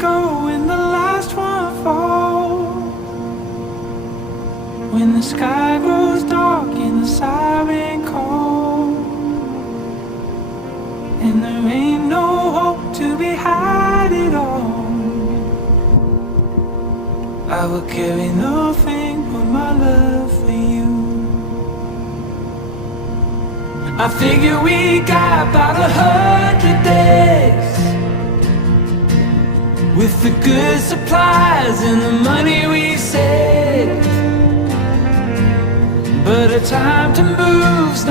go when the last one falls? When the sky grows dark and the siren calls, and there ain't no hope to be had at all, I will carry nothing but my love for you. I figure we got about 100 days, with the good supplies and the money we saved. But a time to move's